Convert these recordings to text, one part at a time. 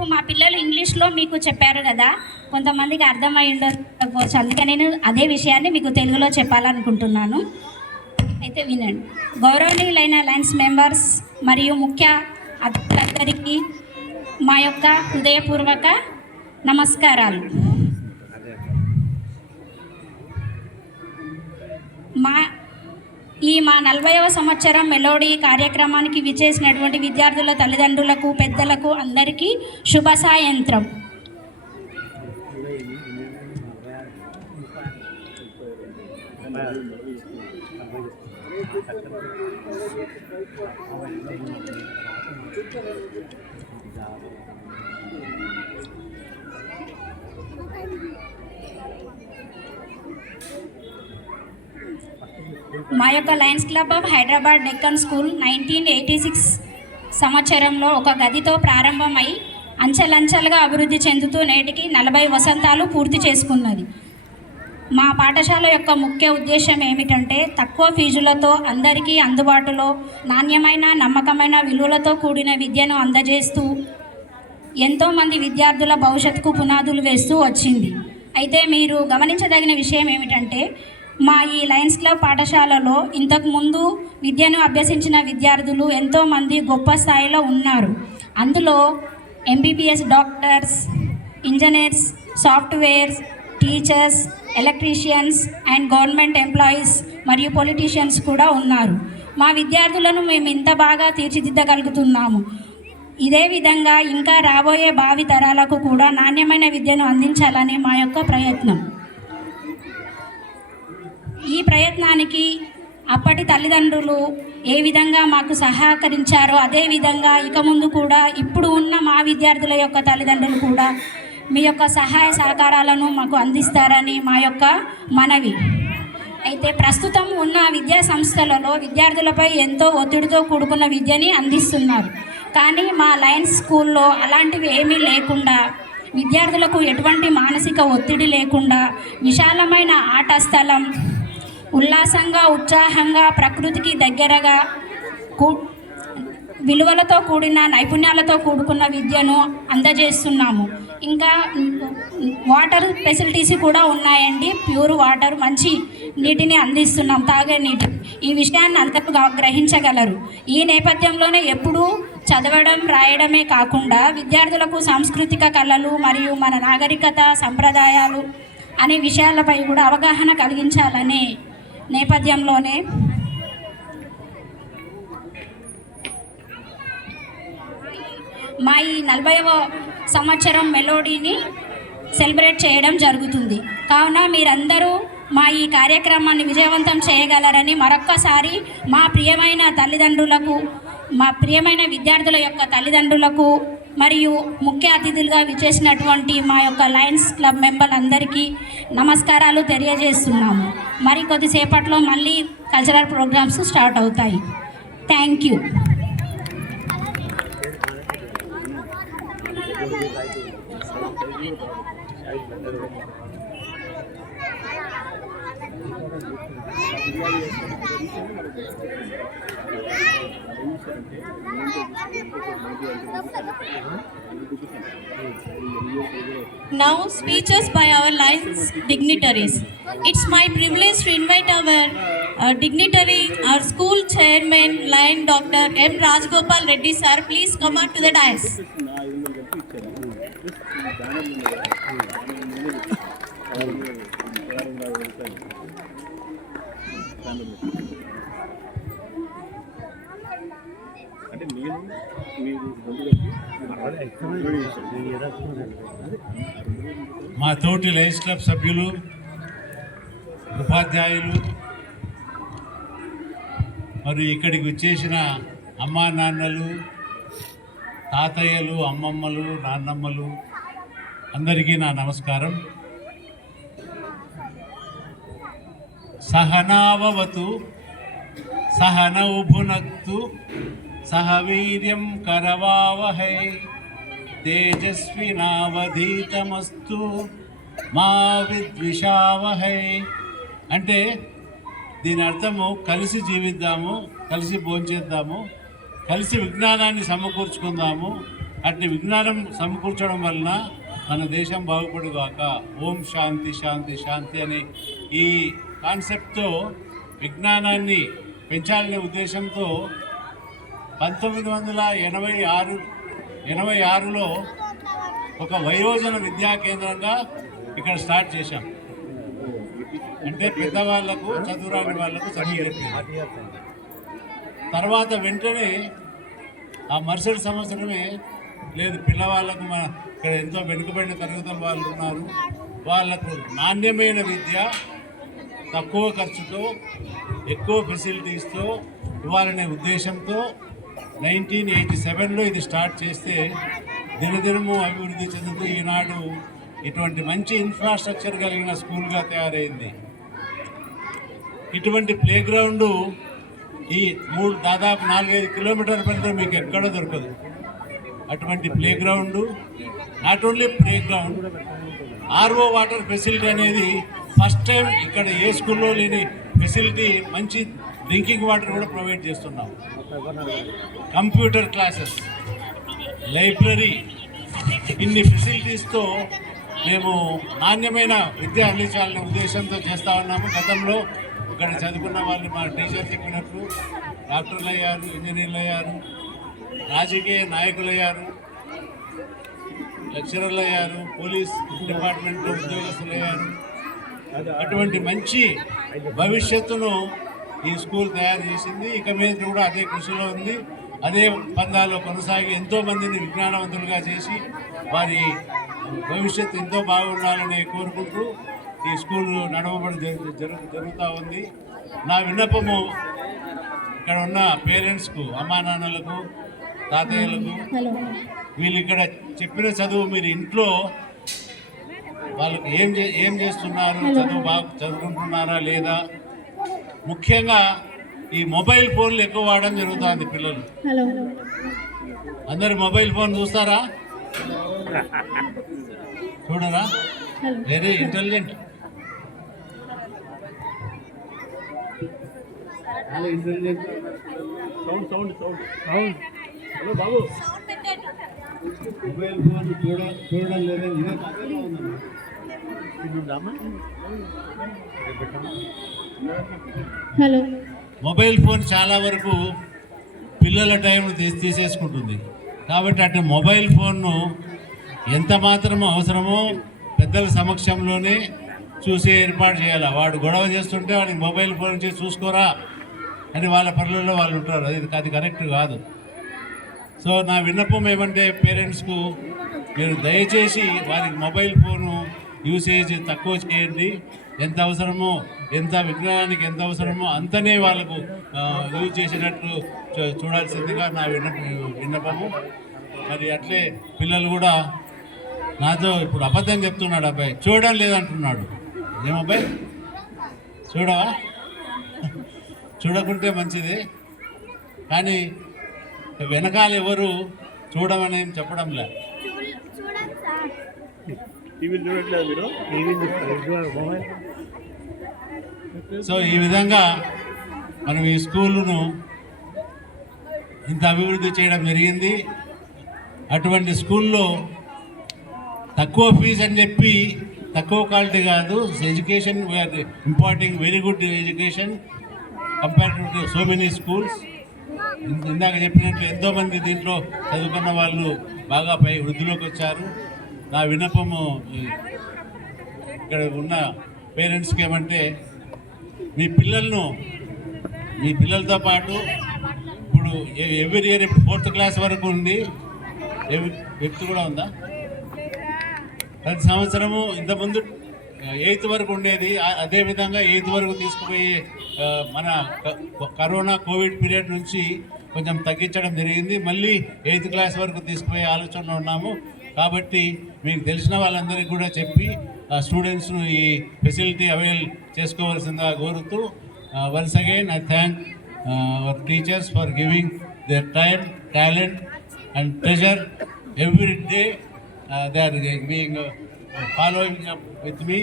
ఇప్పుడు మా పిల్లలు ఇంగ్లీష్లో మీకు చెప్పారు కదా, కొంతమందికి అర్థమై ఉండకపోవచ్చు, అందుకే నేను అదే విషయాన్ని మీకు తెలుగులో చెప్పాలనుకుంటున్నాను. అయితే వినండి. గౌరవనీయులైన లయన్స్ మెంబర్స్ మరియు ముఖ్య అతిథులందరికీ మా యొక్క హృదయపూర్వక నమస్కారాలు. మా 40వ సంవత్సరం మెలోడీ కార్యక్రమానికి విచ్చేసినటువంటి విద్యార్థుల తల్లిదండ్రులకు, పెద్దలకు అందరికీ శుభ సాయంత్రం. మా యొక్క Lions club of Hyderabad Deccan school 1986 సంవత్సరంలో ఒక గదితో ప్రారంభమై అంచెలంచెలుగా అభివృద్ధి చెందుతూ నేటికి 40 వసంతాలు పూర్తి చేసుకున్నది. మా పాఠశాల యొక్క ముఖ్య ఉద్దేశం ఏమిటంటే తక్కువ ఫీజులతో అందరికీ అందుబాటులో నాణ్యమైన, నమ్మకమైన విలువలతో కూడిన విద్యను అందజేస్తూ ఎంతోమంది విద్యార్థుల భవిష్యత్తుకు పునాదులు వేస్తూ వచ్చింది. అయితే మీరు గమనించదగిన విషయం ఏమిటంటే మా ఈ లయన్స్ క్లబ్ పాఠశాలలో ఇంతకుముందు విద్యను అభ్యసించిన విద్యార్థులు ఎంతోమంది గొప్ప స్థాయిలో ఉన్నారు. అందులో MBBS doctors, engineers, softwares, teachers, electricians and government employees మరియు పొలిటీషియన్స్ కూడా ఉన్నారు. మా విద్యార్థులను మేము ఇంత బాగా తీర్చిదిద్దగలుగుతున్నాము. ఇదే విధంగా ఇంకా రాబోయే భావి తరాలకు కూడా నాణ్యమైన విద్యను అందించాలని మా యొక్క ప్రయత్నం. ఈ ప్రయత్నానికి అప్పటి తల్లిదండ్రులు ఏ విధంగా మాకు సహకరించారో అదేవిధంగా ఇక ముందు కూడా ఇప్పుడు ఉన్న మా విద్యార్థుల యొక్క తల్లిదండ్రులు కూడా మీ యొక్క సహాయ సహకారాలను మాకు అందిస్తారని మా యొక్క మనవి. అయితే ప్రస్తుతం ఉన్న విద్యా సంస్థలలో విద్యార్థులపై ఎంతో ఒత్తిడితో కూడుకున్న విద్యని అందిస్తున్నారు. కానీ మా లయన్స్ స్కూల్లో అలాంటివి ఏమీ లేకుండా, విద్యార్థులకు ఎటువంటి మానసిక ఒత్తిడి లేకుండా విశాలమైన ఆట స్థలం, ఉల్లాసంగా, ఉత్సాహంగా, ప్రకృతికి దగ్గరగా, విలువలతో కూడిన నైపుణ్యాలతో కూడుకున్న విద్యను అందజేస్తున్నాము. ఇంకా వాటర్ ఫెసిలిటీస్ కూడా ఉన్నాయండి. ప్యూర్ వాటర్, మంచి నీటిని అందిస్తున్నాం, తాగే నీటి. ఈ విషయాన్ని అందరూ గ్రహించగలరు. ఈ నేపథ్యంలోనే ఎప్పుడూ చదవడం, రాయడమే కాకుండా విద్యార్థులకు సాంస్కృతిక కళలు మరియు మన నాగరికత, సంప్రదాయాలు అనే విషయాలపై కూడా అవగాహన కలిగించాలనే నేపథ్యంలోనే మా ఈ 40వ సంవత్సరం మెలోడీని సెలబ్రేట్ చేయడం జరుగుతుంది. కావున మీరందరూ మా ఈ కార్యక్రమాన్ని విజయవంతం చేయగలరని మరొక్కసారి మా ప్రియమైన తల్లిదండ్రులకు, మా ప్రియమైన విద్యార్థుల యొక్క తల్లిదండ్రులకు మరియు ముఖ్య అతిథులుగా విచ్చేసినటువంటి మా యొక్క లయన్స్ క్లబ్ మెంబర్లందరికీ నమస్కారాలు తెలియజేస్తున్నాము. మరి కొద్దిసేపట్లో మళ్ళీ కల్చరల్ ప్రోగ్రామ్స్ స్టార్ట్ అవుతాయి. Thank you. Now speeches by our Lions dignitaries. It's my privilege to invite our dignitary, our school chairman, Lion Dr. M. Rajgopal Reddy sir. Please come on to the dais. మా తోటి Lions club సభ్యులు, ఉపాధ్యాయులు మరియు ఇక్కడికి వచ్చేసిన అమ్మా నాన్నలు, తాతయ్యలు, అమ్మమ్మలు, నాన్నమ్మలు అందరికీ నా నమస్కారం. సహనావవతు సహనౌ భునక్తు సహ వీర్యం కరవావహై తేజస్వినావధీతమస్తు మా విద్విషావహై. అంటే దీని అర్థము కలిసి జీవిద్దాము, కలిసి భోంచేద్దాము, కలిసి విజ్ఞానాన్ని సమకూర్చుకుందాము, అట్లా విజ్ఞానం సమకూర్చడం వలన మన దేశం బాగుపడుగాక. ఓం శాంతి శాంతి శాంతి అనే ఈ కాన్సెప్ట్తో విజ్ఞానాన్ని పెంచాలనే ఉద్దేశంతో 1986లో ఒక వయోజన విద్యా కేంద్రంగా ఇక్కడ స్టార్ట్ చేశాం. అంటే పెద్దవాళ్లకు, చదువురాని వాళ్లకు చదువు చెప్పేది. తర్వాత వెంటనే ఆ మరుసటి సంవత్సరమే లేదు, పిల్లవాళ్ళకు మన ఇక్కడ ఎంతో వెనుకబడిన తరగతుల వాళ్ళు ఉన్నారు, వాళ్లకు నాణ్యమైన విద్య తక్కువ ఖర్చుతో ఎక్కువ ఫెసిలిటీస్తో ఇవ్వాలనే ఉద్దేశంతో 1987లో ఇది స్టార్ట్ చేస్తే దినదినము అభివృద్ధి చెందుతూ ఈనాడు ఇటువంటి మంచి ఇన్ఫ్రాస్ట్రక్చర్ కలిగిన స్కూల్గా తయారైంది. ఇటువంటి ప్లే గ్రౌండ్ ఈ దాదాపు 4-5 కిలోమీటర్ల పరిధిలో మీకు ఎక్కడ దొరకదు. అటువంటి play ground, not only play ground, RO water facility అనేది ఫస్ట్ టైం ఇక్కడ ఏ స్కూల్లో లేని ఫెసిలిటీ. మంచి డ్రింకింగ్ వాటర్ కూడా ప్రొవైడ్ చేస్తున్నాం. కంప్యూటర్ క్లాసెస్, లైబ్రరీ, ఇన్ని ఫెసిలిటీస్తో మేము నాణ్యమైన విద్య అందించాలనే ఉద్దేశంతో చేస్తూ ఉన్నాము. గతంలో ఇక్కడ చదువుకున్న వాళ్ళు మా టీచర్ చెప్పినట్లు డాక్టర్లు అయ్యారు, ఇంజనీర్లు అయ్యారు, రాజకీయ నాయకులు అయ్యారు, లెక్చరర్లు అయ్యారు, పోలీస్ డిపార్ట్మెంట్లో ఉద్యోగస్తులు అయ్యారు. అటువంటి మంచి భవిష్యత్తును ఈ స్కూల్ తయారు చేసింది. ఇక మీద కూడా అదే కృషిలో ఉంది. అదే పందాలో కొనసాగి ఎంతోమందిని విజ్ఞానవంతులుగా చేసి వారి భవిష్యత్తు ఎంతో బాగుండాలని కోరుకుంటూ ఈ స్కూల్ నడవబడి జరుగుతూ ఉంది. నా విన్నపము ఇక్కడ ఉన్న పేరెంట్స్కు, అమ్మా నాన్నలకు, తాతయ్యలకు, వీళ్ళు ఇక్కడ చెప్పిన చదువు మీరు ఇంట్లో వాళ్ళకి ఏం చేస్తున్నారు, చదువు బాగా చదువుకుంటున్నారా లేదా, ముఖ్యంగా ఈ మొబైల్ ఫోన్లు ఎక్కువ వాడడం జరుగుతుంది. పిల్లలు అందరు మొబైల్ ఫోన్ చూస్తారా? చూడరా? వెరీ ఇంటెలిజెంట్, చాలా ఇంటెలిజెంట్. హలో బాబు, మొబైల్ ఫోన్ చూడడం లేదని ఇదే పక్కనే ఉందమ్మా. హలో. మొబైల్ ఫోన్ చాలా వరకు పిల్లల టైం తీసేసుకుంటుంది. కాబట్టి అటు మొబైల్ ఫోన్ను ఎంత మాత్రం అవసరమో పెద్దల సమక్షంలోనే చూసే ఏర్పాటు చేయాలి. వాడు గొడవ చేస్తుంటే వాడికి మొబైల్ ఫోన్ చేసి చూసుకోరా అని వాళ్ళ పనులలో వాళ్ళు ఉంటారు. అది కరెక్ట్ కాదు. సో నా విన్నపం ఏమంటే పేరెంట్స్కు, మీరు దయచేసి వారికి మొబైల్ ఫోను యూసేజ్ తక్కువ చేయండి. ఎంత అవసరమో, ఎంత విజ్ఞానానికి ఎంత అవసరమో అంతనే వాళ్ళకు యూజ్ చేసేటట్లు చూడాల్సిందిగా నా విన్నపము. మరి అట్లే పిల్లలు కూడా నాతో ఇప్పుడు అబద్ధం చెప్తున్నాడు. అబ్బాయి చూడడం లేదంటున్నాడు. ఏమబ్బాయి చూడవా? చూడకుంటే మంచిది, కానీ వెనకాల ఎవరు చూడమని ఏం చెప్పడం లేదు. సో ఈ విధంగా మనం ఈ స్కూలును ఇంత అభివృద్ధి చేయడం జరిగింది. అటువంటి స్కూల్లో తక్కువ ఫీజు అని చెప్పి తక్కువ క్వాలిటీ కాదు, education we are imparting very good education compare to so many schools. ఇందాక చెప్పినట్లు ఎంతోమంది దీంట్లో చదువుకున్న వాళ్ళు బాగా వృద్ధిలోకి వచ్చారు. నా విన్నపము ఇక్కడ ఉన్న పేరెంట్స్కి ఏమంటే, మీ పిల్లలతో పాటు ఇప్పుడు ఎవ్రీ ఇయర్ ఇప్పుడు 4th క్లాస్ వరకు ఉంది, 5th కూడా ఉందా? ప్రతి సంవత్సరము ఇంతకుముందు 8th వరకు ఉండేది. అదేవిధంగా 8th వరకు తీసుకుపోయి మన కరోనా కోవిడ్ పీరియడ్ నుంచి కొంచెం తగ్గించడం జరిగింది. మళ్ళీ 8th క్లాస్ వరకు తీసుకుపోయే ఆలోచనలో ఉన్నాము. కాబట్టి మీకు తెలిసిన వాళ్ళందరికీ కూడా చెప్పి స్టూడెంట్స్ను ఈ ఫెసిలిటీ అవైల్ చేసుకోవాల్సిందిగా కోరుతూ, once again I thank our teachers for giving their time, talent and treasure every day. They are being following up with me,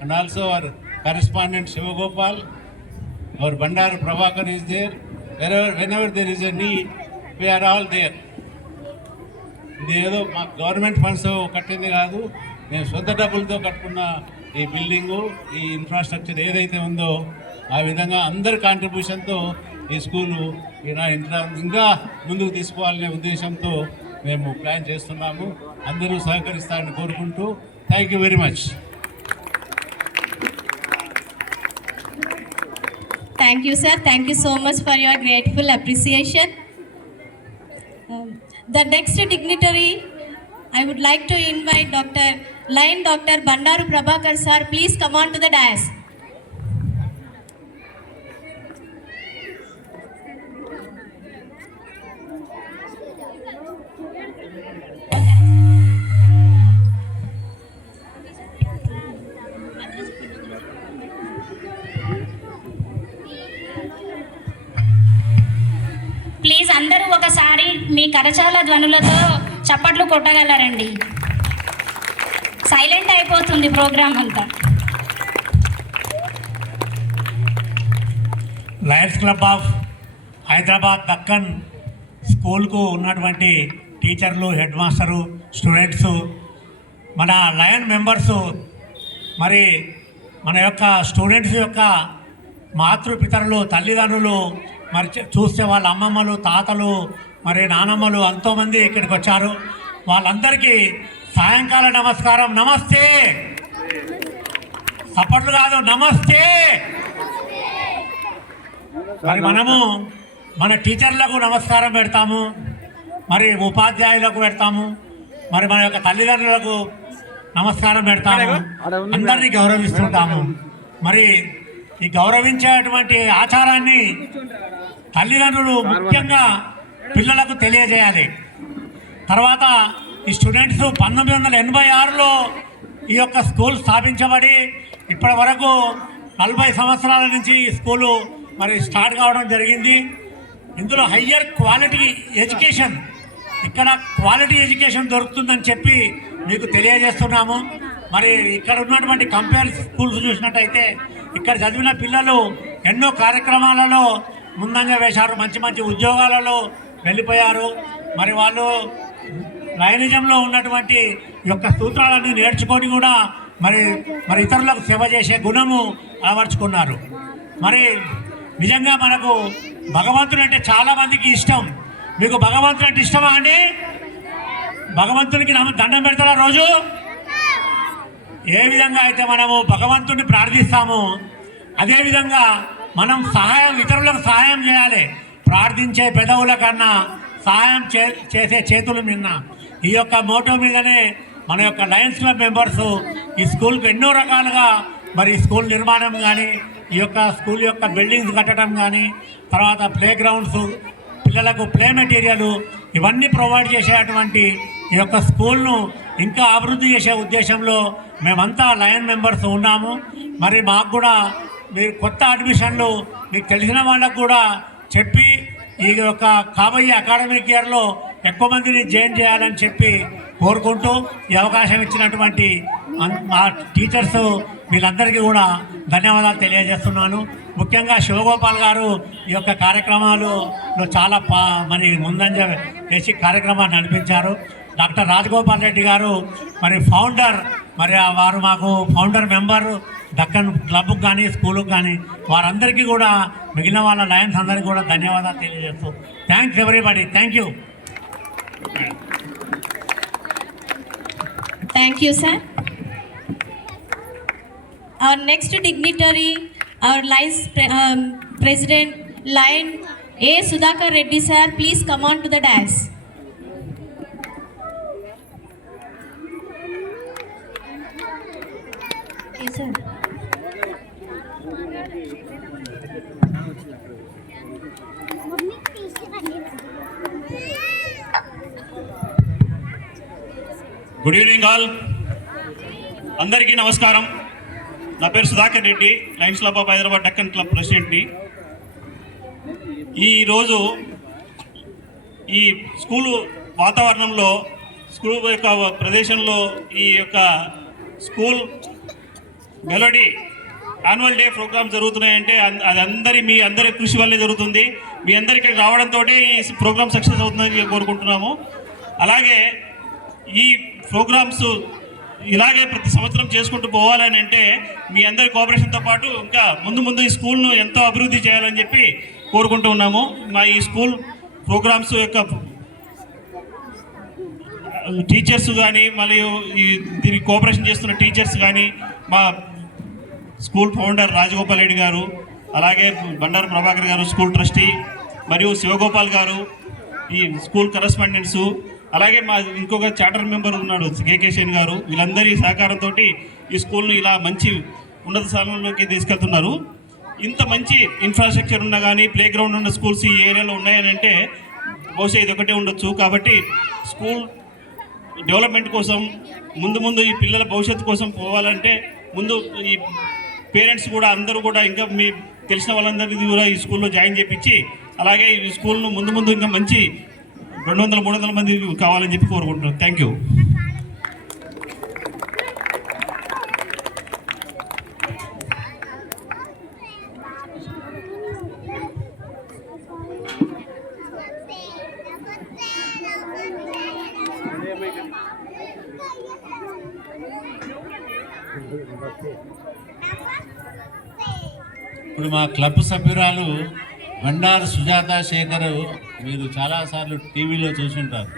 and also our correspondent Shivagopal, our Bandar Prabhakar is there. Whenever there is a need, we are all there. ఇది ఏదో మా government funds కట్టింది కాదు, నేను సొంత డబ్బులతో కట్టుకున్న ఈ బిల్డింగు, ఈ ఇన్ఫ్రాస్ట్రక్చర్ ఏదైతే ఉందో ఆ విధంగా అందరి కాంట్రిబ్యూషన్తో ఈ స్కూలు ఇంకా ముందుకు తీసుకోవాలనే ఉద్దేశంతో మేము ప్లాన్ చేస్తున్నాము. అందరూ సహకరిస్తారని కోరుకుంటూ thank you very much. Thank you, sir. Thank you so much for your grateful appreciation. The next dignitary, I would like to invite Dr. Bandaru Prabhakar sir. Please come on to the dais. Please అందరూ ఒకసారి మీ కరచాల ధ్వనులతో చప్పట్లు కొట్టగలరండి. Silent అయిపోతుంది programme అంతా. Lions club of Hyderabad Deccan స్కూల్కు ఉన్నటువంటి టీచర్లు, head master, students, మన lion members, మరి మన యొక్క స్టూడెంట్స్ యొక్క మాతృపితరులు, తల్లిదండ్రులు, మరి చూస్తే వాళ్ళ అమ్మమ్మలు, తాతలు, మరి నానమ్మలు ఎంతోమంది ఇక్కడికి వచ్చారు. వాళ్ళందరికీ సాయంకాల నమస్కారం. నమస్తే, సపోర్ట్లు కాదు, నమస్తే. మరి మనము మన టీచర్లకు నమస్కారం పెడతాము, మరి ఉపాధ్యాయులకు పెడతాము, మరి మన యొక్క తల్లిదండ్రులకు నమస్కారం పెడతాము, అందరినీ గౌరవిస్తుంటాము. మరి ఈ గౌరవించేటువంటి ఆచారాన్ని తల్లిదండ్రులు ముఖ్యంగా పిల్లలకు తెలియజేయాలి. తర్వాత ఈ స్టూడెంట్స్ 1986లో ఈ యొక్క స్కూల్ స్థాపించబడి ఇప్పటి వరకు 40 సంవత్సరాల నుంచి ఈ స్కూలు మరి స్టార్ట్ కావడం జరిగింది. ఇందులో హయ్యర్ క్వాలిటీ ఎడ్యుకేషన్, ఇక్కడ క్వాలిటీ ఎడ్యుకేషన్ దొరుకుతుందని చెప్పి మీకు తెలియజేస్తున్నాము. మరి ఇక్కడ ఉన్నటువంటి కంపేర్ స్కూల్స్ చూసినట్టయితే ఇక్కడ చదివిన పిల్లలు ఎన్నో కార్యక్రమాలలో ముందంగా వేశారు, మంచి మంచి ఉద్యోగాలలో వెళ్ళిపోయారు. మరి వాళ్ళు లయనిజంలో ఉన్నటువంటి యొక్క సూత్రాలన్నీ నేర్చుకొని కూడా మరి ఇతరులకు సేవ చేసే గుణము అలవర్చుకున్నారు. మరి నిజంగా మనకు భగవంతుడు అంటే చాలామందికి ఇష్టం. మీకు భగవంతుడు అంటే ఇష్టమా అండి? భగవంతునికి దండం పెడతారా రోజు? ఏ విధంగా అయితే మనము భగవంతుడిని ప్రార్థిస్తామో అదేవిధంగా మనం ఇతరులకు సహాయం చేయాలి. ప్రార్థించే పెదవుల కన్నా సహాయం చేసే చేతులు నిన్న. ఈ యొక్క మోటో మీదనే మన యొక్క లయన్స్ క్లబ్ మెంబర్స్ ఈ స్కూల్కి ఎన్నో రకాలుగా మరి స్కూల్ నిర్మాణం కానీ, ఈ యొక్క స్కూల్ యొక్క బిల్డింగ్స్ కట్టడం కానీ, తర్వాత ప్లే గ్రౌండ్స్, పిల్లలకు ప్లే మెటీరియల్ ఇవన్నీ ప్రొవైడ్ చేసేటువంటి ఈ యొక్క స్కూల్ను ఇంకా అభివృద్ధి చేసే ఉద్దేశంలో మేమంతా లయన్ మెంబర్స్ ఉన్నాము. మరి మాకు కూడా మీరు కొత్త అడ్మిషన్లు మీకు తెలిసిన వాళ్ళకు కూడా చెప్పి ఈ యొక్క కాబోయే అకాడమిక్ ఇయర్లో ఎక్కువ మందిని జాయిన్ చేయాలని చెప్పి కోరుకుంటూ ఈ అవకాశం ఇచ్చినటువంటి మా టీచర్స్ వీళ్ళందరికీ కూడా ధన్యవాదాలు తెలియజేస్తున్నాను. ముఖ్యంగా శివగోపాల్ గారు ఈ యొక్క కార్యక్రమాలలో చాలా మరి ముందంజ వేసి కార్యక్రమాన్ని నడిపించారు. డాక్టర్ రాజగోపాల్ రెడ్డి గారు మరి ఫౌండర్, మరి వారు మాకు ఫౌండర్ మెంబర్ దక్కన్ క్లబ్కి కానీ స్కూల్కి కానీ వారందరికీ కూడా మిగిలిన వాళ్ళ లయన్స్ అందరికీ కూడా ధన్యవాదాలు తెలియజేస్తూ thanks everybody. Thank you. Thank you, sir. Our next dignitary, our Lions President, Lion A. Sudhakar Reddy, sir, please come on to the dais. Okay, sir. Good evening all. అందరికీ నమస్కారం. నా పేరు Sudhakar Reddy, lions club of Hyderabad Deccan club ప్రెసిడెంట్ని. ఈరోజు ఈ school వాతావరణంలో, school యొక్క ప్రదేశంలో ఈ యొక్క school melody annual day program జరుగుతున్నాయంటే అది మీ అందరి కృషి వల్లే జరుగుతుంది. మీ అందరికీ రావడంతో ఈ ప్రోగ్రామ్ సక్సెస్ అవుతుందని కోరుకుంటున్నాము. అలాగే ఈ ప్రోగ్రామ్స్ ఇలాగే ప్రతి సంవత్సరం చేసుకుంటూ పోవాలని అంటే మీ అందరి కోఆపరేషన్తో పాటు ఇంకా ముందు ఈ స్కూల్ను ఎంతో అభివృద్ధి చేయాలని చెప్పి కోరుకుంటూ ఉన్నాము. మా ఈ స్కూల్ ప్రోగ్రామ్స్ యొక్క టీచర్స్ కానీ మరియు దీనికి కోఆపరేషన్ చేస్తున్న టీచర్స్ కానీ మా స్కూల్ ఫౌండర్ రాజగోపాల్ రెడ్డి గారు, అలాగే బండారు ప్రభాకర్ గారు స్కూల్ ట్రస్టీ, మరియు శివగోపాల్ గారు ఈ స్కూల్ కరస్పాండెంట్స్, అలాగే మా ఇంకొక చార్టర్ మెంబర్ ఉన్నాడు కేకేశన్ గారు, వీళ్ళందరి సహకారంతో ఈ స్కూల్ను ఇలా మంచి ఉన్నత స్థానంలోకి తీసుకెళ్తున్నారు. ఇంత మంచి ఇన్ఫ్రాస్ట్రక్చర్ ఉన్నా కానీ ప్లే గ్రౌండ్ ఉన్న స్కూల్స్ ఈ ఏరియాలో ఉన్నాయని అంటే బహుశా ఇది ఒకటే ఉండొచ్చు. కాబట్టి స్కూల్ డెవలప్మెంట్ కోసం ముందు ఈ పిల్లల భవిష్యత్తు కోసం పోవాలంటే ముందు ఈ పేరెంట్స్ కూడా అందరూ కూడా ఇంకా మీ తెలిసిన వాళ్ళందరినీ కూడా ఈ స్కూల్లో జాయిన్ చేయించి అలాగే ఈ స్కూల్ను ముందు ఇంకా మంచి 200-300 మంది కావాలని చెప్పి కోరుకుంటున్నాను. Thank you. ఇప్పుడు మా క్లబ్ సభ్యురాలు బండారు సుజాత శేఖర్, మీరు చాలాసార్లు టీవీలో చూసుంటారు.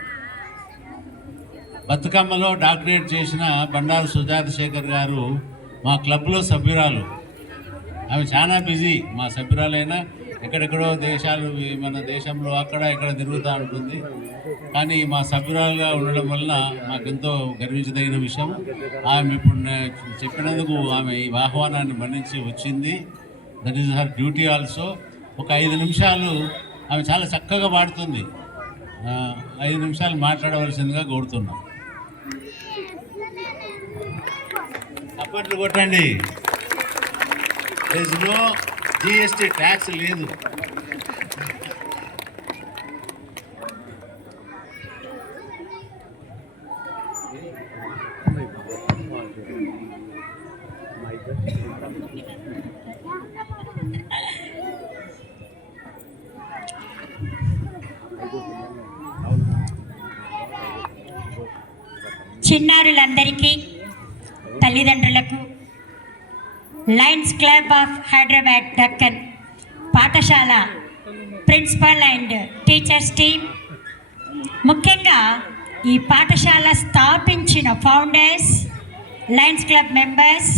బతుకమ్మలో డాక్టరేట్ చేసిన బండారు సుజాత శేఖర్ గారు మా క్లబ్లో సభ్యురాలు. ఆమె చాలా బిజీ, మా సభ్యురాలైనా ఎక్కడెక్కడో దేశాలు, మన దేశంలో అక్కడ ఇక్కడ తిరుగుతూ ఉంటుంది. కానీ మా సభ్యురాలుగా ఉండడం వలన మాకెంతో గర్వించదగిన విషయం. ఆమె ఇప్పుడు చెప్పినందుకు ఆమె ఈ ఆహ్వానాన్ని మన్నించి వచ్చింది. That is her duty also. ఒక 5 నిమిషాలు ఆమె చాలా చక్కగా పాడుతుంది. 5 నిమిషాలు మాట్లాడవలసిందిగా కోరుతున్నాం. అప్పట్లు కొట్టండి. నో జిఎస్టీ ట్యాక్స్ లేదు. చిన్నారులందరికీ, తల్లిదండ్రులకు, Lions club of Hyderabad Deccan పాఠశాల ప్రిన్సిపల్ అండ్ టీచర్స్ టీమ్, ముఖ్యంగా ఈ పాఠశాల స్థాపించిన ఫౌండర్స్, లయన్స్ క్లబ్ మెంబర్స్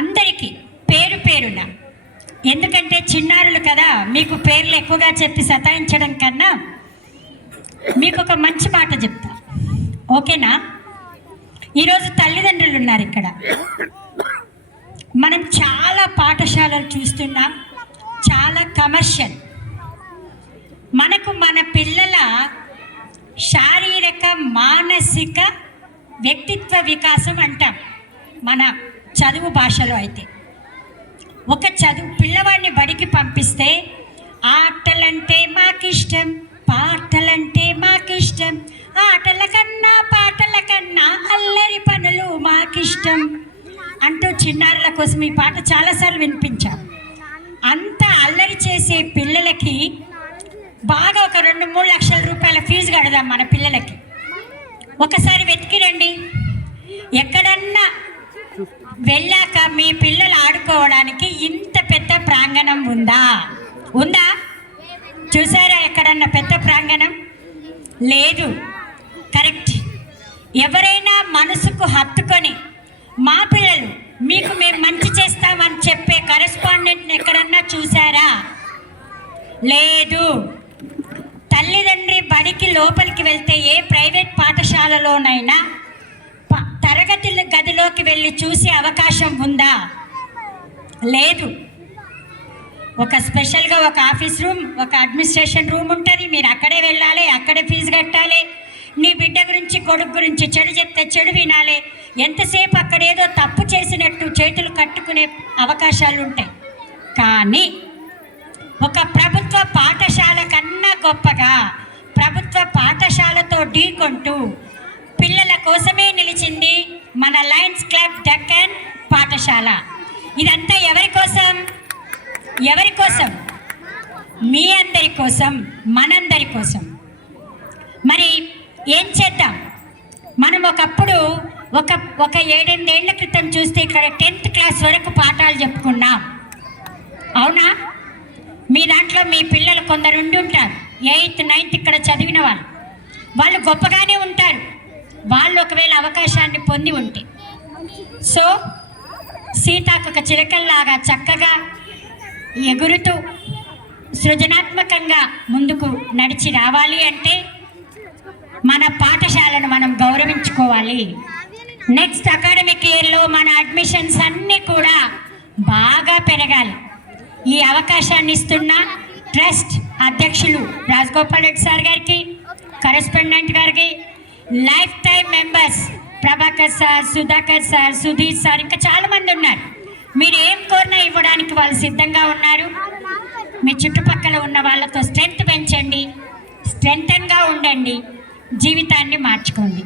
అందరికీ పేరు పేరున, ఎందుకంటే చిన్నారులు కదా, మీకు పేర్లు ఎక్కువగా చెప్పి సతాయించడం కన్నా మీకు ఒక మంచి మాట చెప్తా, ఓకేనా? ఈరోజు తల్లిదండ్రులు ఉన్నారు ఇక్కడ. మనం చాలా పాఠశాలలు చూస్తున్నాం, చాలా కమర్షియల్. మనకు మన పిల్లల శారీరక, మానసిక, వ్యక్తిత్వ వికాసం అంటాం మన చదువు భాషలో. అయితే ఒక పిల్లవాడిని బడికి పంపిస్తే ఆటలంటే మాకిష్టం, పాటలంటే మాకిష్టం, ఆటల కన్నా పాటల కన్నా అల్లరి పనులు మాకిష్టం అంటూ చిన్నారుల కోసం ఈ పాట చాలాసార్లు వినిపించాం. అంత అల్లరి చేసే పిల్లలకి బాగా ఒక 2-3 లక్షల రూపాయల ఫీజు కడదాం మన పిల్లలకి. ఒకసారి వెతికిరండి, ఎక్కడన్నా వెళ్ళాక మీ పిల్లలు ఆడుకోవడానికి ఇంత పెద్ద ప్రాంగణం ఉందా? చూసారా ఎక్కడన్నా పెద్ద ప్రాంగణం? లేదు. కరెక్ట్. ఎవరైనా మనసుకు హత్తుకొని మా పిల్లలు మీకు మేము మంచి చేస్తామని చెప్పే కరెస్పాండెంట్ని ఎక్కడన్నా చూసారా? లేదు. తల్లిదండ్రి బడికి లోపలికి వెళ్తే ఏ ప్రైవేట్ పాఠశాలలోనైనా తరగతి గదిలోకి వెళ్ళి చూసే అవకాశం ఉందా? లేదు. ఒక స్పెషల్గా ఒక ఆఫీస్ రూమ్, ఒక అడ్మినిస్ట్రేషన్ రూమ్ ఉంటుంది. మీరు అక్కడే వెళ్ళాలి, అక్కడే ఫీజు కట్టాలి. నీ బిడ్డ గురించి, కొడుకు గురించి చెడు చెప్తే చెడు వినాలి. ఎంతసేపు అక్కడేదో తప్పు చేసినట్టు చేతులు కట్టుకునే అవకాశాలు ఉంటాయి. కానీ ఒక ప్రభుత్వ పాఠశాల కన్నా గొప్పగా ప్రభుత్వ పాఠశాలతో ఢీకొంటూ పిల్లల కోసమే నిలిచింది మన లయన్స్ క్లబ్ దక్కన్ పాఠశాల. ఇదంతా ఎవరి కోసం? ఎవరి కోసం? మీ అందరి కోసం, మనందరి కోసం. మరి ఏం చేద్దాం? ఒకప్పుడు ఒక 7-8 ఏళ్ల క్రితం చూస్తే ఇక్కడ 10th క్లాస్ వరకు పాఠాలు చెప్పుకున్నాం. అవునా? మీ దాంట్లో మీ పిల్లలు కొందరు ఉండి ఉంటారు 8th 9th ఇక్కడ చదివిన వాళ్ళు గొప్పగానే ఉంటారు. వాళ్ళు ఒకవేళ అవకాశాన్ని పొంది ఉంటే. సో సీతాకొక చిలకల్లాగా చక్కగా ఎగురుతూ సృజనాత్మకంగా ముందుకు నడిచి రావాలి అంటే మన పాఠశాలను మనం గౌరవించుకోవాలి. నెక్స్ట్ అకాడమిక్ ఇయర్లో మన అడ్మిషన్స్ అన్నీ కూడా బాగా పెరగాలి. ఈ అవకాశాన్ని ఇస్తున్న ట్రస్ట్ అధ్యక్షులు రాజగోపాల్ రెడ్డి సార్ గారికి, కరెస్పాండెంట్ గారికి, life time members Prabhakar sir, Sudhakar sir, Sudheer sir, ఇంకా చాలామంది ఉన్నారు. మీరు ఏం కోరినా ఇవ్వడానికి వాళ్ళు సిద్ధంగా ఉన్నారు. మీ చుట్టుపక్కల ఉన్న వాళ్ళతో స్ట్రెంగ్త్ పెంచండి, స్ట్రెంగ్తన్గా ఉండండి, జీవితాన్ని మార్చుకోండి.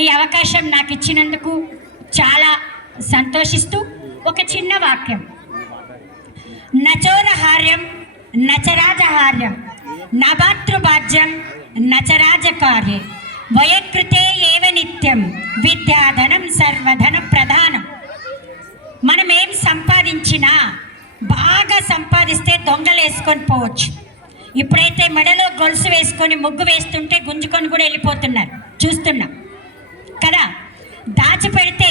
ఈ అవకాశం నాకు ఇచ్చినందుకు చాలా సంతోషిస్తూ ఒక చిన్న వాక్యం. నచోరహార్యం నచరాజహార్యం నభాతృభాజ్యం నచరాజకార్యే వయకృతే ఏవ నిత్యం విద్యాధనం సర్వధన ప్రధానం. మనం ఏం సంపాదించినా బాగా సంపాదిస్తే దొంగలు వేసుకొని పోవచ్చు. ఇప్పుడైతే మెడలో గొలుసు వేసుకొని ముగ్గు వేస్తుంటే గుంజుకొని కూడా వెళ్ళిపోతున్నారు, చూస్తున్నాం కదా. దాచిపెడితే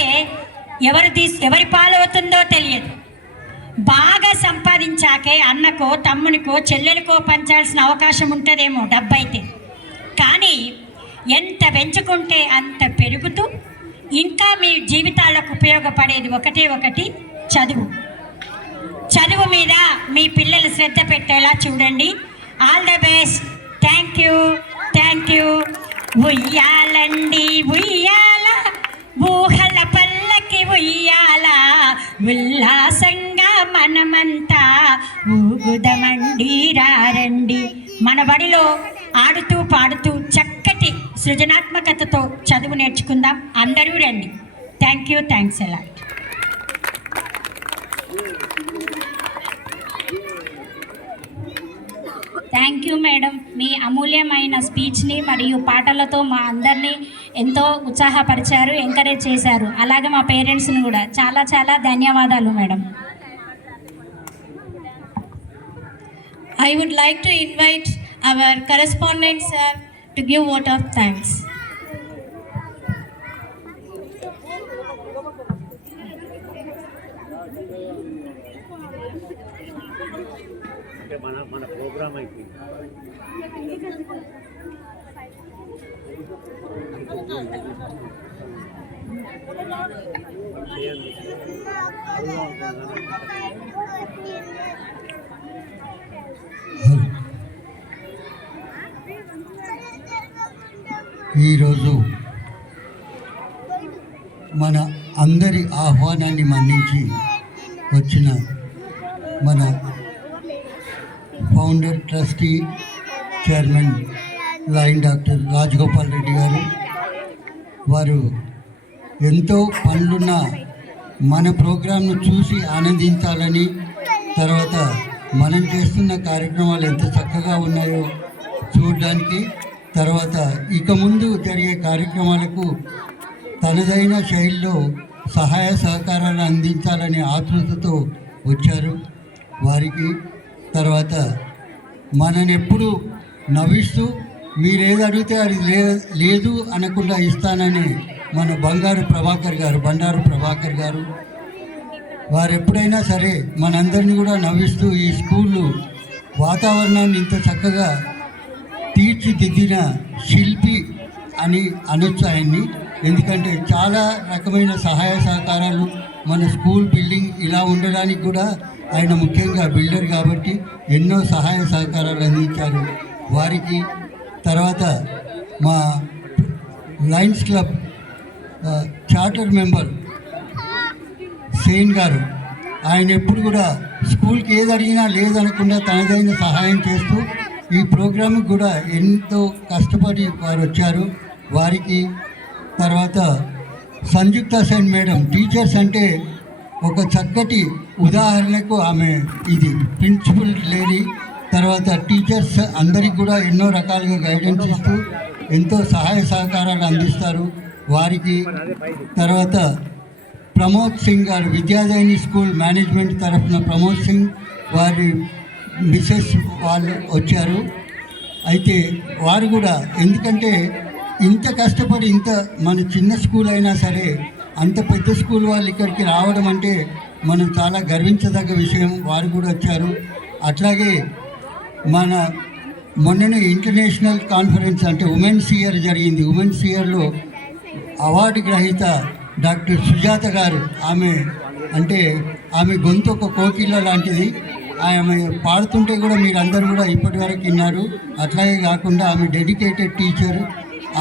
ఎవరి పాలవుతుందో తెలియదు. బాగా సంపాదించాకే అన్నకో తమ్మునికో చెల్లెలకో పంచాల్సిన అవకాశం ఉంటుందేమో డబ్బైతే. కానీ ఎంత పెంచుకుంటే అంత పెరుగుతూ ఇంకా మీ జీవితాలకు ఉపయోగపడేది ఒకటి చదువు. చదువు మీద మీ పిల్లలు శ్రద్ధ పెట్టేలా చూడండి. All the best. Thank you. ఉయ్యాలండి ఉయ్యాల, ఊహల పల్లకి ఉయ్యాల, ఉల్లాసంగా మనమంతా ఊగుదమండి రండి. మన బడిలో ఆడుతూ పాడుతూ చక్కటి సృజనాత్మకతతో చదువు నేర్చుకుందాం. అందరూ రండి. థ్యాంక్స్ ఎలా. Thank you madam. మీ అమూల్యమైన స్పీచ్ని మరియు పాటలతో మా అందరినీ ఎంతో ఉత్సాహపరిచారు, ఎంకరేజ్ చేశారు. అలాగే మా పేరెంట్స్ని కూడా చాలా చాలా ధన్యవాదాలు madam. I would like to invite our correspondent sir to give vote of thanks. మన ప్రోగ్రామ్ అయిపోయింది. ఈరోజు మన అందరి ఆహ్వానాన్ని మన్నించి వచ్చిన మన founder trustee chairman line doctor Rajagopal Reddy గారు, వారు ఎంతో పనులున్న మన ప్రోగ్రాంను చూసి ఆనందించాలని, తర్వాత మనం చేస్తున్న కార్యక్రమాలు ఎంత చక్కగా ఉన్నాయో చూడడానికి, తర్వాత ఇక ముందు జరిగే కార్యక్రమాలకు తనదైన శైలిలో సహాయ సహకారాలు అందించాలనే ఆతృతతో వచ్చారు. వారికి తర్వాత మనని ఎప్పుడు నవ్విస్తూ మీరేది అడిగితే అది లేదు అనకుండా ఇస్తానని మన బండారు ప్రభాకర్ గారు వారు ఎప్పుడైనా సరే మనందరినీ కూడా నవ్విస్తూ ఈ స్కూలు వాతావరణాన్ని ఇంత చక్కగా తీర్చిదిద్దిన శిల్పి అని అనొచ్చు ఆయన్ని. ఎందుకంటే చాలా రకమైన సహాయ సహకారాలు మన స్కూల్ బిల్డింగ్ ఇలా ఉండడానికి కూడా ఆయన ముఖ్యంగా బిల్డర్ కాబట్టి ఎన్నో సహాయ సహకారాలు అందించారు వారికి. తర్వాత మా Lions club charter member Sen గారు, ఆయన ఎప్పుడు కూడా స్కూల్కి ఏది అడిగినా లేదనకుండా తనదైన సహాయం చేస్తూ ఈ ప్రోగ్రాంకి కూడా ఎంతో కష్టపడి వారు వచ్చారు వారికి. తర్వాత సంయుక్త సేన్ మేడం, టీచర్స్ అంటే ఒక చక్కటి ఉదాహరణకు ఆమె ఇది ప్రిన్సిపల్ లేడీ. తర్వాత టీచర్స్ అందరికీ కూడా ఎన్నో రకాలుగా గైడెన్స్ ఇస్తూ ఎంతో సహాయ సహకారాలు అందిస్తారు. వారికి, తర్వాత ప్రమోద్ సింగ్ గారు విద్యాదయని స్కూల్ మేనేజ్మెంట్ తరఫున ప్రమోద్ సింగ్ వారి మిసెస్ వాళ్ళు వచ్చారు. అయితే వారు కూడా ఎందుకంటే ఇంత కష్టపడి మన చిన్న స్కూల్ అయినా సరే అంత పెద్ద స్కూల్ వాళ్ళు ఇక్కడికి రావడం అంటే మనం చాలా గర్వించదగ్గ విషయం. వారు కూడా వచ్చారు. అట్లాగే మొన్ననే ఇంటర్నేషనల్ కాన్ఫరెన్స్ అంటే ఉమెన్స్ ఇయర్ జరిగింది. ఉమెన్స్ ఇయర్లో అవార్డు గ్రహీత డాక్టర్ సుజాత గారు, ఆమె గొంతు ఒక కోకిల లాంటిది. ఆమె పాడుతుంటే కూడా మీరందరూ కూడా ఇప్పటివరకు విన్నారు. అట్లాగే కాకుండా ఆమె డెడికేటెడ్ టీచర్.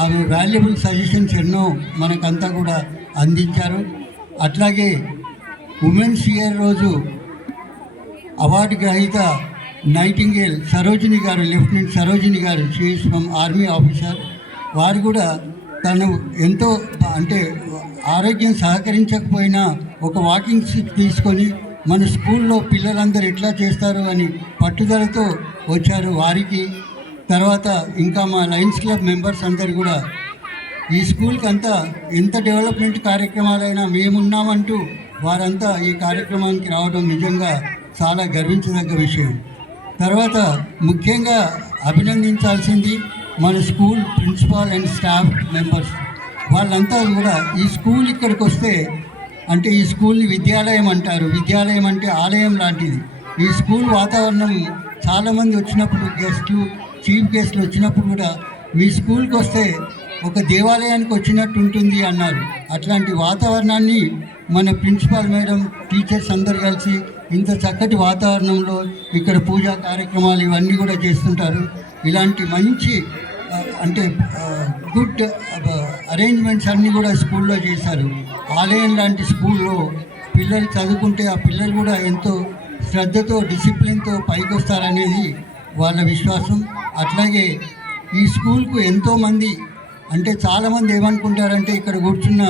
ఆమె వాల్యుబుల్ సజెషన్స్ ఎన్నో మనకంతా కూడా అందించారు. అట్లాగే ఉమెన్స్ ఇయర్ రోజు అవార్డు గ్రహీత నైటింగేల్ సరోజిని గారు, లెఫ్టినెంట్ సరోజిని గారు, షీఈస్ ఫ్రమ్ ఆర్మీ ఆఫీసర్. వారు కూడా తను ఎంతో ఆరోగ్యం సహకరించకపోయినా ఒక వాకింగ్ స్టిక్ తీసుకొని మన స్కూల్లో పిల్లలందరూ ఎట్లా చేస్తారు అని పట్టుదలతో వచ్చారు. వారికి, తర్వాత ఇంకా మా లయన్స్ క్లబ్ మెంబర్స్ అందరు కూడా ఈ స్కూల్కి అంతా ఎంత డెవలప్మెంట్ కార్యక్రమాలైనా మేమున్నామంటూ వారంతా ఈ కార్యక్రమానికి రావడం నిజంగా చాలా గర్వించదగ్గ విషయం. తర్వాత ముఖ్యంగా అభినందించాల్సింది మన school principal and staff members. వాళ్ళంతా కూడా ఈ స్కూల్ ఇక్కడికి వస్తే ఈ స్కూల్ని విద్యాలయం అంటారు. విద్యాలయం అంటే ఆలయం లాంటిది. ఈ స్కూల్ వాతావరణం చాలామంది వచ్చినప్పుడు చీఫ్ గెస్ట్లు వచ్చినప్పుడు కూడా మీ స్కూల్కి వస్తే ఒక దేవాలయానికి వచ్చినట్టు ఉంటుంది అన్నారు. అట్లాంటి వాతావరణాన్ని మన ప్రిన్సిపాల్ మేడం, టీచర్స్ అందరు కలిసి ఇంత చక్కటి వాతావరణంలో ఇక్కడ పూజా కార్యక్రమాలు ఇవన్నీ కూడా చేస్తుంటారు. ఇలాంటి మంచి గుడ్ అరేంజ్మెంట్స్ అన్నీ కూడా స్కూల్లో చేశారు. ఆలయం లాంటి స్కూల్లో పిల్లలు చదువుకుంటే ఆ పిల్లలు కూడా ఎంతో శ్రద్ధతో, డిసిప్లిన్తో పైకి వస్తారనేది వాళ్ళ విశ్వాసం. అట్లాగే ఈ స్కూల్కు ఎంతోమంది చాలామంది ఏమనుకుంటారంటే ఇక్కడ కూర్చున్న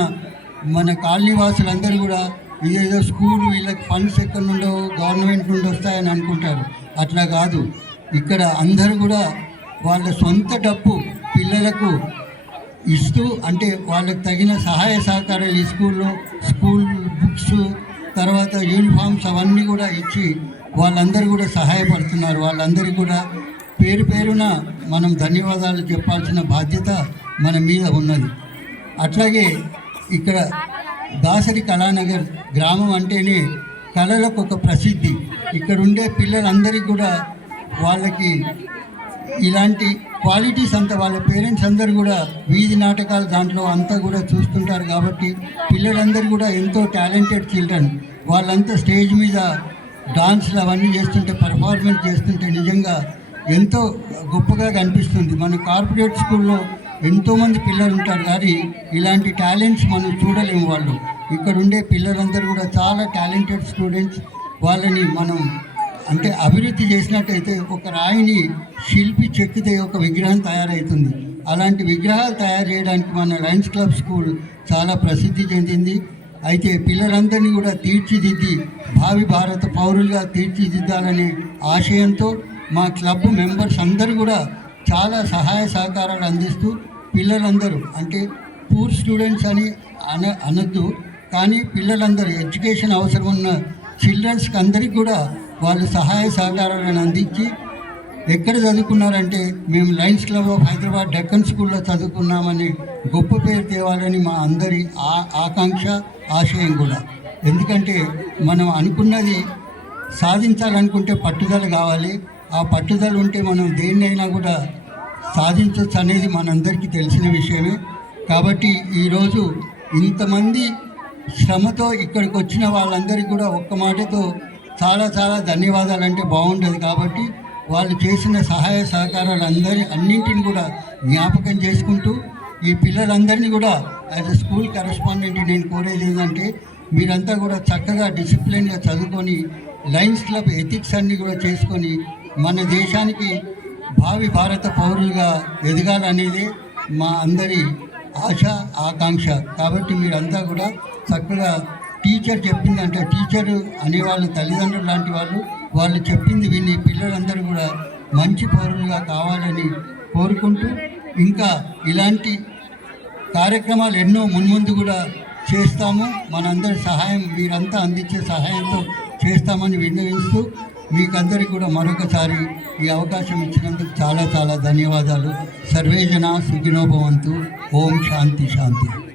మన కాలనీ వాసులందరూ కూడా ఇదేదో స్కూల్ వీళ్ళకి ఫండ్స్ ఎక్కడి నుండో గవర్నమెంట్ నుండి వస్తాయని అనుకుంటారు. అట్లా కాదు. ఇక్కడ అందరూ కూడా వాళ్ళ సొంత డబ్బు పిల్లలకు ఇస్తూ వాళ్ళకి తగిన సహాయ సహకారాలు ఈ స్కూల్లో స్కూల్ బుక్స్, తర్వాత యూనిఫామ్స్ అవన్నీ కూడా ఇచ్చి వాళ్ళందరూ కూడా సహాయపడుతున్నారు. వాళ్ళందరికీ కూడా పేరు పేరున మనం ధన్యవాదాలు చెప్పాల్సిన బాధ్యత మన మీద ఉన్నది. అట్లాగే ఇక్కడ దాసరి కళానగర్ గ్రామం అంటేనే కళలకు ఒక ప్రసిద్ధి. ఇక్కడ ఉండే పిల్లలందరికీ కూడా వాళ్ళకి ఇలాంటి క్వాలిటీస్ అంతా వాళ్ళ పేరెంట్స్ అందరూ కూడా వీధి నాటకాలు దాంట్లో అంతా కూడా చూస్తుంటారు. కాబట్టి పిల్లలందరూ కూడా ఎంతో టాలెంటెడ్ చిల్డ్రన్. వాళ్ళంతా స్టేజ్ మీద డాన్స్లు అవన్నీ చేస్తుంటే, పర్ఫార్మెన్స్ చేస్తుంటే నిజంగా ఎంతో గొప్పగా కనిపిస్తుంది. మన కార్పొరేట్ స్కూల్లో ఎంతోమంది పిల్లలు ఉంటారు కానీ ఇలాంటి టాలెంట్స్ మనం చూడలేము. వాళ్ళు ఇక్కడ ఉండే పిల్లలందరూ కూడా చాలా టాలెంటెడ్ స్టూడెంట్స్. వాళ్ళని మనం అభివృద్ధి చేసినట్టయితే ఒక రాయిని శిల్పి చెక్కితే ఒక విగ్రహం తయారవుతుంది. అలాంటి విగ్రహాలు తయారు చేయడానికి మన లయన్స్ క్లబ్ స్కూల్ చాలా ప్రసిద్ధి చెందింది. అయితే పిల్లలందరినీ కూడా తీర్చిదిద్ది భావి భారత పౌరులుగా తీర్చిదిద్దాలనే ఆశయంతో మా క్లబ్ మెంబర్స్ అందరూ కూడా చాలా సహాయ సహకారాలు అందిస్తూ పిల్లలందరూ పూర్ స్టూడెంట్స్ అని అనొద్దు, కానీ పిల్లలందరూ ఎడ్యుకేషన్ అవసరం ఉన్న చిల్డ్రన్స్కి అందరికీ కూడా వాళ్ళు సహాయ సహకారాలను అందించి ఎక్కడ చదువుకున్నారంటే మేము Lions club of Hyderabad Deccan స్కూల్లో చదువుకున్నామని గొప్ప పేరు తేవాలని మా అందరి ఆకాంక్ష, ఆశయం కూడా. ఎందుకంటే మనం అనుకున్నది సాధించాలనుకుంటే పట్టుదల కావాలి. ఆ పట్టుదల ఉంటే మనం దేన్నైనా కూడా సాధించవచ్చు అనేది మనందరికీ తెలిసిన విషయమే. కాబట్టి ఈరోజు ఇంతమంది శ్రమతో ఇక్కడికి వచ్చిన వాళ్ళందరికీ కూడా ఒక్క మాటతో చాలా చాలా ధన్యవాదాలు అంటే బాగుంటుంది. కాబట్టి వాళ్ళు చేసిన సహాయ సహకారాలు అన్నింటిని కూడా జ్ఞాపకం చేసుకుంటూ ఈ పిల్లలందరినీ కూడా యాజ్ ఎ స్కూల్ కరెస్పాండెంట్ నేను కోరేది ఏంటంటే మీరంతా కూడా చక్కగా డిసిప్లిన్గా చదువుకొని లయన్స్ క్లబ్ ఎథిక్స్ అన్నీ కూడా చేసుకొని మన దేశానికి భావి భారత పౌరులుగా ఎదగాలనేదే మా అందరి ఆశ, ఆకాంక్ష. కాబట్టి మీరంతా కూడా చక్కగా టీచర్ చెప్పిందంటే, టీచర్ అనేవాళ్ళు తల్లిదండ్రులు లాంటి వాళ్ళు చెప్పింది విని పిల్లలందరూ కూడా మంచి పౌరులుగా కావాలని కోరుకుంటూ ఇంకా ఇలాంటి కార్యక్రమాలు ఎన్నో మున్ముందు కూడా చేస్తాము. మనందరి సహాయం వీరంతా అందించే సహాయంతో చేస్తామని విన్నవిస్తూ మీకందరికీ కూడా మరొకసారి ఈ అవకాశం ఇచ్చినందుకు చాలా చాలా ధన్యవాదాలు. సర్వేజన సుఖినో భవంతు. ఓం శాంతి శాంతి.